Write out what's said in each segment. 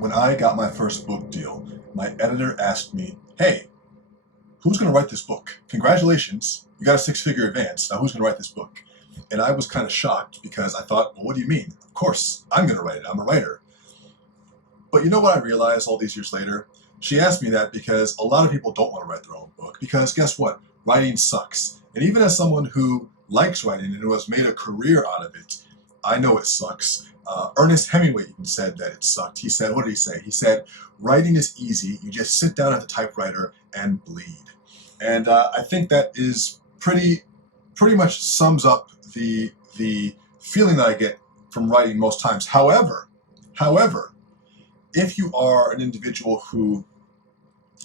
When I got my first book deal, my editor asked me, "Hey, who's going to write this book? Congratulations, you got a six-figure advance. Now who's going to write this book?" And I was kind of shocked because I thought, well, what do you mean? Of course, I'm going to write it. I'm a writer. But you know what I realized all these years later? She asked me that because a lot of people don't want to write their own book because guess what? Writing sucks. And even as someone who likes writing and who has made a career out of it, I know it sucks. Ernest Hemingway even said that it sucked. He said, what did he say? He said, writing is easy. You just sit down at the typewriter and bleed. And I think that is pretty much sums up the feeling that I get from writing most times. However, if you are an individual who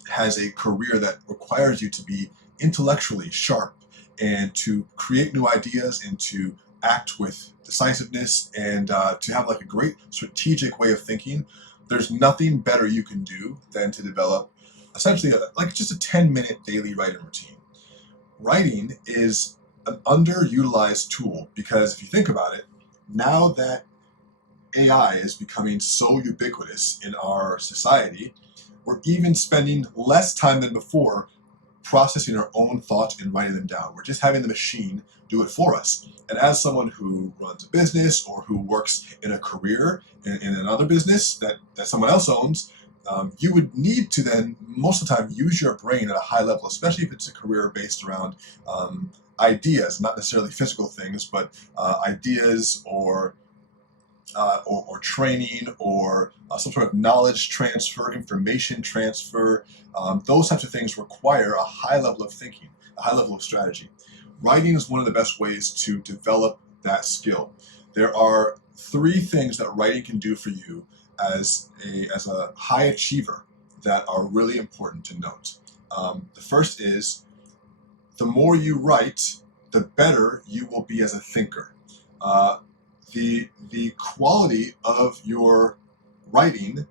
has a career that requires you to be intellectually sharp and to create new ideas and to act with decisiveness and to have like a great strategic way of thinking, there's nothing better you can do than to develop essentially like just a 10-minute daily writing routine. Writing is an underutilized tool because if you think about it, now that AI is becoming so ubiquitous in our society, we're even spending less time than before processing our own thoughts and writing them down. We're just having the machine do it for us. And as someone who runs a business or who works in a career in another business that someone else owns, you would need to then, most of the time, use your brain at a high level, especially if it's a career based around ideas, not necessarily physical things, but ideas or training or some sort of knowledge transfer, information transfer. Those types of things require a high level of thinking, a high level of strategy. Writing is one of the best ways to develop that skill. There are three things that writing can do for you as a high achiever that are really important to note. The first is the more you write, the better you will be as a thinker. The quality of your writing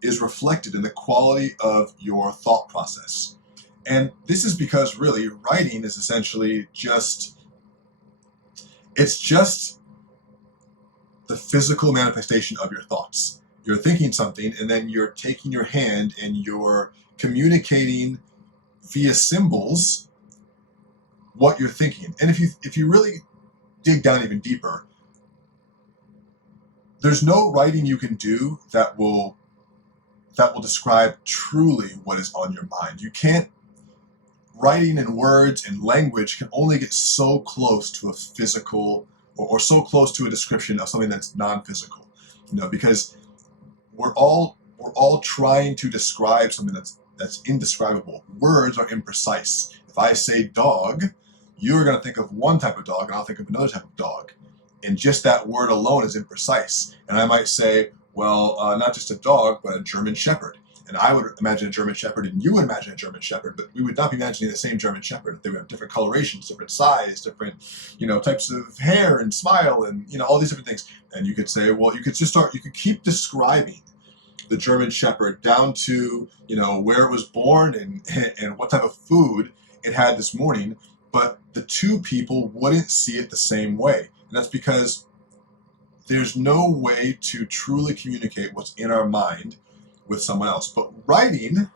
is reflected in the quality of your thought process. And this is because really writing is essentially it's just the physical manifestation of your thoughts. You're thinking something and then you're taking your hand and you're communicating via symbols what you're thinking. And if you really dig down even deeper, there's no writing you can do that will describe truly what is on your mind. You can't. Writing in words and language can only get so close to a physical or so close to a description of something that's non-physical, because we're all trying to describe something that's indescribable. Words are imprecise. If I say dog, you're going to think of one type of dog and I'll think of another type of dog. And just that word alone is imprecise. And I might say, well, not just a dog, but a German Shepherd. And I would imagine a German Shepherd, and you would imagine a German Shepherd, but we would not be imagining the same German Shepherd. They would have different colorations, different size, different, types of hair and smile, and all these different things. And you could say, well, you could keep describing the German Shepherd down to, where it was born and what type of food it had this morning, but the two people wouldn't see it the same way. And that's because there's no way to truly communicate what's in our mind with someone else. But writing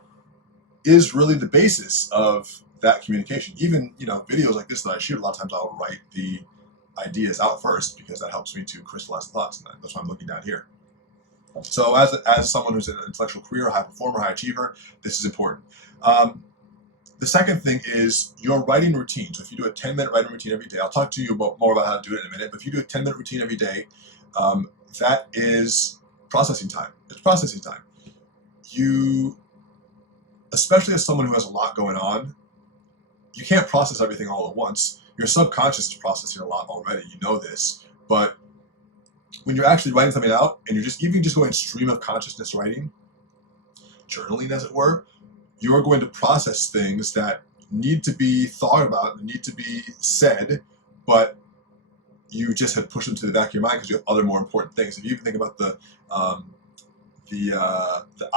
is really the basis of that communication. Even, videos like this that I shoot, a lot of times I'll write the ideas out first because that helps me to crystallize the thoughts. And that's why I'm looking down here. So as someone who's in an intellectual career, high performer, high achiever, this is important. The second thing is your writing routine. So if you do a 10-minute writing routine every day, I'll talk to you more about how to do it in a minute, but if you do a 10-minute routine every day, that is processing time. It's processing time. You, especially as someone who has a lot going on, you can't process everything all at once. Your subconscious is processing a lot already. You know this. But when you're actually writing something out and you're just going stream of consciousness writing, journaling as it were, you're going to process things that need to be thought about and need to be said, but you just had pushed them to the back of your mind because you have other more important things. If you even think about the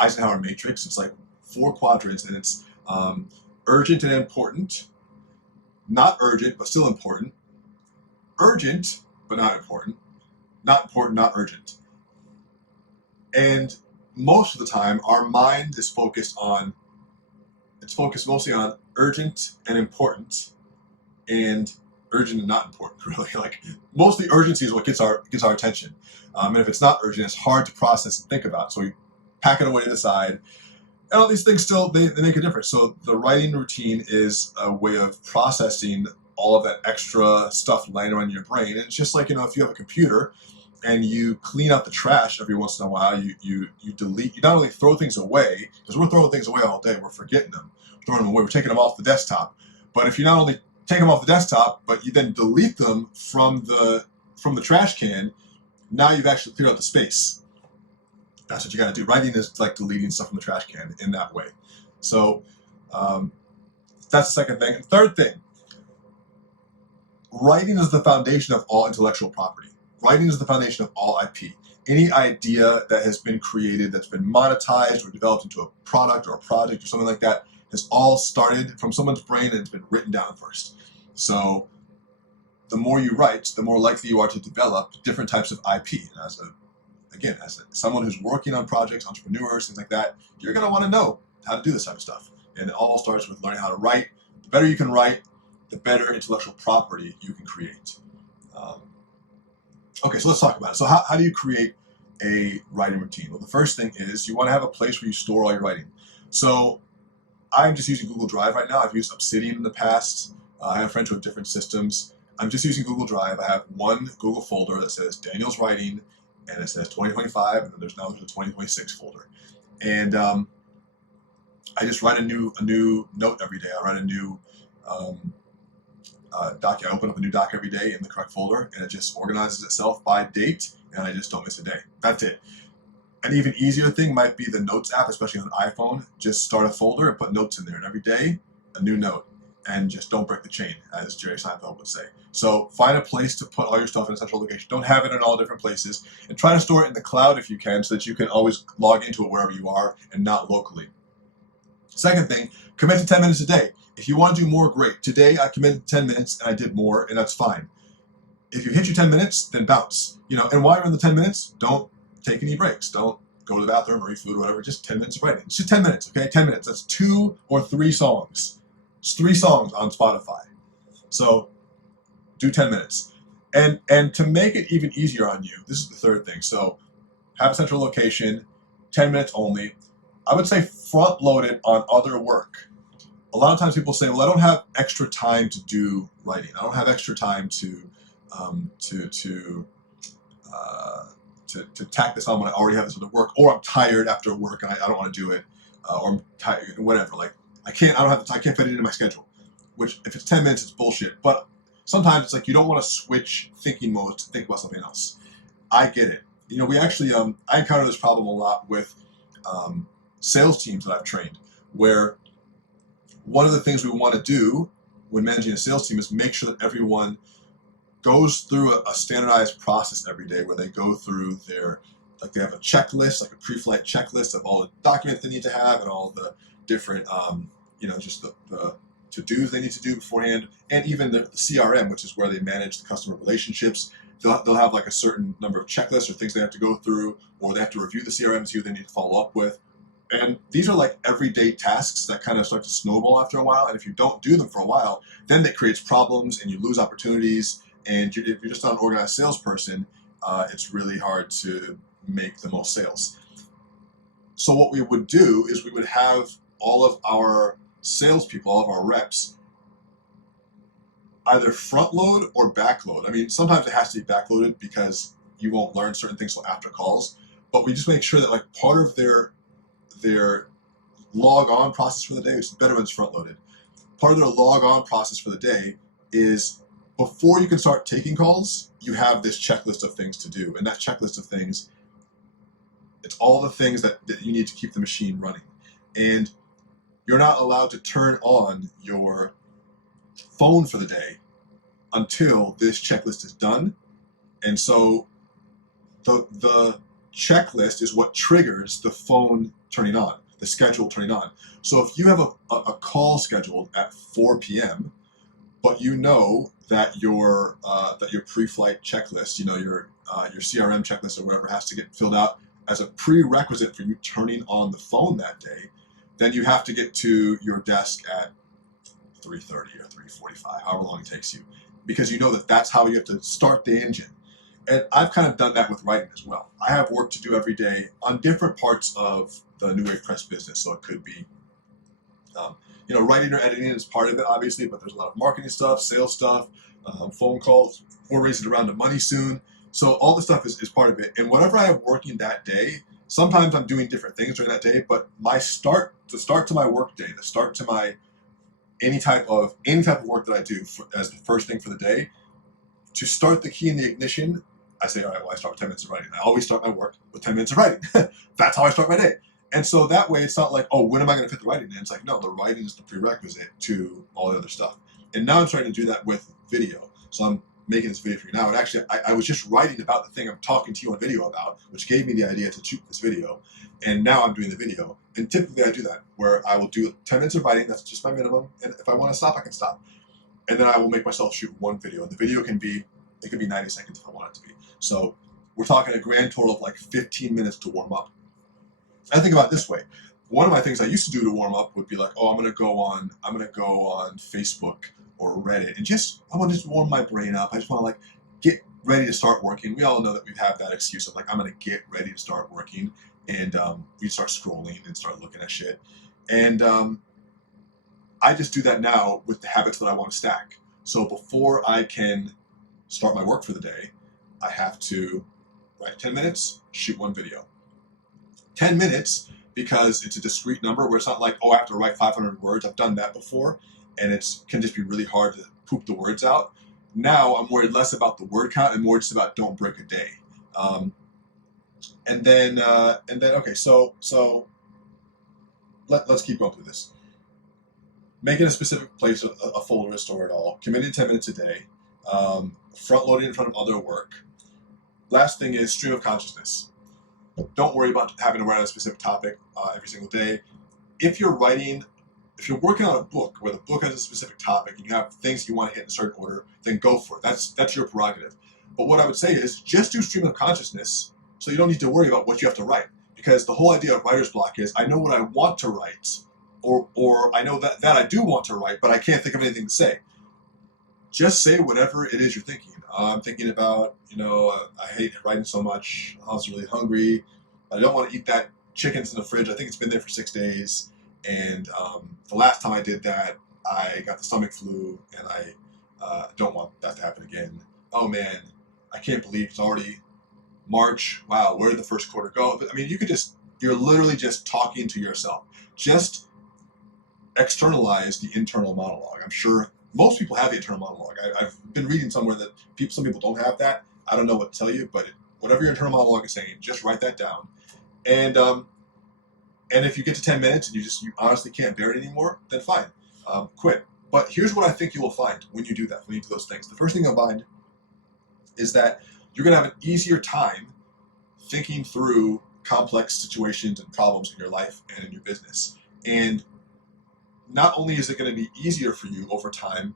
Eisenhower matrix, it's like 4 quadrants, and it's urgent and important, not urgent but still important, urgent but not important, not important, not urgent. And most of the time, our mind is focused mostly on urgent and important, and urgent and not important, really. Like, mostly urgency is what gets our attention. And if it's not urgent, it's hard to process and think about. So we pack it away to the side. And all these things still, they make a difference. So the writing routine is a way of processing all of that extra stuff lying around in your brain. And it's just like, if you have a computer and you clean out the trash every once in a while, you delete, you not only throw things away, because we're throwing things away all day, we're forgetting them, we're throwing them away, we're taking them off the desktop. But if you not only take them off the desktop, but you then delete them from the trash can, now you've actually cleared out the space. That's what you got to do. Writing is like deleting stuff from the trash can in that way. So that's the second thing. And third thing, writing is the foundation of all intellectual property. Writing is the foundation of all IP. Any idea that has been created, that's been monetized or developed into a product or a project or something like that, has all started from someone's brain and it's been written down first. So the more you write, the more likely you are to develop different types of IP. And as someone who's working on projects, entrepreneurs, things like that, you're going to want to know how to do this type of stuff. And it all starts with learning how to write. The better you can write, the better intellectual property you can create. Okay, so let's talk about it. So how do you create a writing routine? Well, the first thing is you want to have a place where you store all your writing. So I'm just using Google Drive right now. I've used Obsidian in the past. I have friends who have different systems. I'm just using Google Drive. I have one Google folder that says Daniel's Writing, and it says 2025, and then there's a 2026 folder. And I just write a new note every day. I write a new doc. I open up a new doc every day in the correct folder, and it just organizes itself by date, and I just don't miss a day. That's it. An even easier thing might be the Notes app, especially on an iPhone. Just start a folder and put notes in there, and every day, a new note. And just don't break the chain, as Jerry Seinfeld would say. So find a place to put all your stuff in a central location. Don't have it in all different places. And try to store it in the cloud if you can, so that you can always log into it wherever you are and not locally. Second thing, commit to 10 minutes a day. If you want to do more, great. Today I committed 10 minutes and I did more, and that's fine. If you hit your 10 minutes, then bounce. And while you're in the 10 minutes, don't take any breaks. Don't go to the bathroom or eat food or whatever. Just 10 minutes of writing. It's just 10 minutes, okay? 10 minutes. That's 2 or 3 songs. It's 3 songs on Spotify. So do 10 minutes. And to make it even easier on you, this is the third thing. So have a central location, 10 minutes only. I would say front load it on other work. A lot of times people say, well, I don't have extra time to do writing. I don't have extra time to tack this on when I already have this other work, or I'm tired after work and I don't want to do it, or I'm tired, whatever. Like, I can't fit it into my schedule. Which, if it's 10 minutes, it's bullshit. But sometimes it's like you don't want to switch thinking modes to think about something else. I get it. We actually, I encounter this problem a lot with sales teams that I've trained, where one of the things we want to do when managing a sales team is make sure that everyone goes through a standardized process every day, where they go through they have a checklist, like a pre-flight checklist of all the documents they need to have and all the different, just the to-dos they need to do beforehand, and even the CRM, which is where they manage the customer relationships. They'll have like a certain number of checklists or things they have to go through, or they have to review the CRM, see who they need to follow up with. And these are like everyday tasks that kind of start to snowball after a while. And if you don't do them for a while, then that creates problems and you lose opportunities. And if you're just not an organized salesperson, it's really hard to make the most sales. So what we would do is we would have all of our salespeople, all of our reps, either front load or back load. I mean, sometimes it has to be backloaded because you won't learn certain things till after calls. But we just make sure that like part of their log on process for the day, which is better when it's front loaded. Part of their log on process for the day is before you can start taking calls, you have this checklist of things to do. And that checklist of things, it's all the things that you need to keep the machine running. And you're not allowed to turn on your phone for the day until this checklist is done. And so the checklist is what triggers the phone turning on, the schedule turning on. So if you have a call scheduled at 4 p.m., but you know that your pre-flight checklist, your CRM checklist or whatever has to get filled out as a prerequisite for you turning on the phone that day, then you have to get to your desk at 3:30 or 3:45, however long it takes you, because you know that that's how you have to start the engine. And I've kind of done that with writing as well. I have work to do every day on different parts of the New Wave Press business. So it could be, writing or editing is part of it, obviously, but there's a lot of marketing stuff, sales stuff, phone calls. We're raising around the money soon. So all this stuff is part of it. And whatever I have working that day, sometimes I'm doing different things during that day, but the start to my work day, the start to my any type of work that I do as the first thing for the day, to start the key in the ignition, I say, all right, well, I start with 10 minutes of writing. I always start my work with 10 minutes of writing. That's how I start my day. And so that way, it's not like, oh, when am I going to fit the writing in? It's like, no, the writing is the prerequisite to all the other stuff. And now I'm starting to do that with video. So I'm making this video for you now. And actually, I was just writing about the thing I'm talking to you on video about, which gave me the idea to shoot this video. And now I'm doing the video. And typically I do that, where I will do 10 minutes of writing. That's just my minimum. And if I want to stop, I can stop. And then I will make myself shoot one video. And the video can be 90 seconds if I want it to be. So we're talking a grand total of like 15 minutes to warm up. I think about it this way. One of my things I used to do to warm up would be like, oh, I'm gonna go on Facebook or Reddit and I want to just warm my brain up. I just want to like get ready to start working. We all know that we have that excuse of like, I'm gonna get ready to start working, and we start scrolling and start looking at shit. And I just do that now with the habits that I want to stack. So before I can start my work for the day, I have to write 10 minutes, shoot one video. 10 minutes because it's a discrete number where it's not like, oh, I have to write 500 words. I've done that before, and it can just be really hard to poop the words out. Now I'm worried less about the word count and more just about don't break a day. Okay, so let's keep going through this. Making a specific place, a folder to store it all. Committing 10 minutes a day. Front loading in front of other work. Last thing is stream of consciousness. Don't worry about having to write on a specific topic every single day. If you're working on a book where the book has a specific topic and you have things you want to hit in a certain order, then go for it. That's your prerogative. But what I would say is just do stream of consciousness so you don't need to worry about what you have to write. Because the whole idea of writer's block is I know what I want to write, or I know that I do want to write, but I can't think of anything to say. Just say whatever it is you're thinking. I'm thinking about, I hate writing so much. I was really hungry. I don't want to eat that chicken's in the fridge. I think it's been there for 6 days. And the last time I did that, I got the stomach flu, and I don't want that to happen again. Oh man, I can't believe it's already March. Wow, where did the first quarter go? I mean, you're literally just talking to yourself. Just externalize the internal monologue. I'm sure most people have the internal monologue. I've been reading somewhere that some people don't have that. I don't know what to tell you, but whatever your internal monologue is saying, just write that down. And if you get to 10 minutes and you honestly can't bear it anymore, then fine, quit. But here's what I think you will find when you do that, when you do those things. The first thing you'll find is that you're going to have an easier time thinking through complex situations and problems in your life and in your business. And not only is it going to be easier for you over time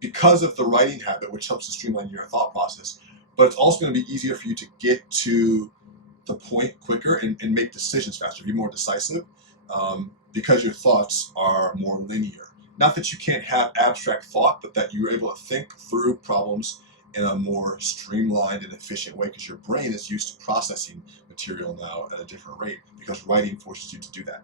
because of the writing habit, which helps to streamline your thought process, but it's also going to be easier for you to get to the point quicker and make decisions faster, be more decisive, because your thoughts are more linear. Not that you can't have abstract thought, but that you're able to think through problems in a more streamlined and efficient way because your brain is used to processing material now at a different rate because writing forces you to do that.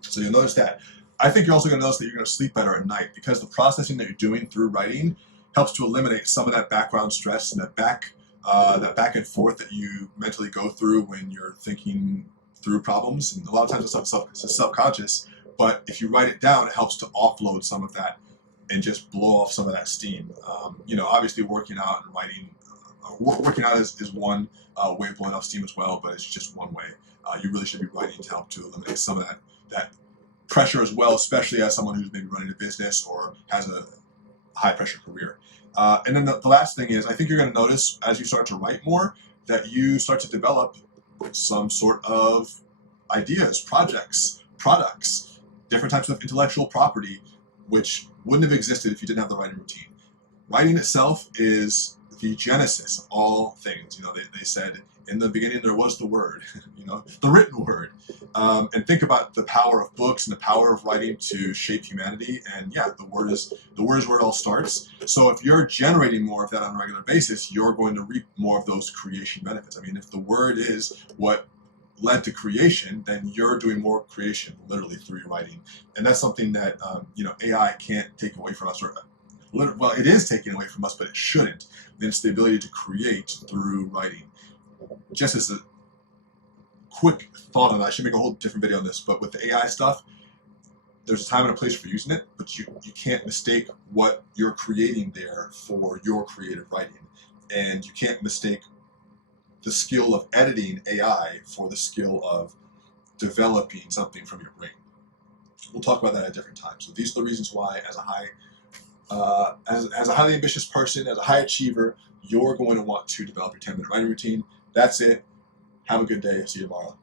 So you'll notice that. I think you're also going to notice that you're going to sleep better at night because the processing that you're doing through writing helps to eliminate some of that background stress and that back and forth that you mentally go through when you're thinking through problems. And a lot of times it's subconscious, but if you write it down, it helps to offload some of that and just blow off some of that steam. Obviously working out and writing, working out is one way of blowing off steam as well, but it's just one way. You really should be writing to help to eliminate some of that pressure as well, especially as someone who's maybe running a business or has a high pressure career. And then the last thing is, I think you're going to notice as you start to write more that you start to develop some sort of ideas, projects, products, different types of intellectual property, which wouldn't have existed if you didn't have the writing routine. Writing itself is the genesis of all things. They said In the beginning, there was the Word, the written word. And think about the power of books and the power of writing to shape humanity. And yeah, the word is where it all starts. So if you're generating more of that on a regular basis, you're going to reap more of those creation benefits. I mean, if the word is what led to creation, then you're doing more creation literally through your writing. And that's something that AI can't take away from us. Well, it is taking away from us, but it shouldn't. And it's the ability to create through writing. Just as a quick thought on that, I should make a whole different video on this, but with the AI stuff, there's a time and a place for using it, but you can't mistake what you're creating there for your creative writing. And you can't mistake the skill of editing AI for the skill of developing something from your brain. We'll talk about that at a different time. So these are the reasons why, as a highly ambitious person, as a high achiever, you're going to want to develop your 10-minute writing routine. That's it. Have a good day. See you tomorrow.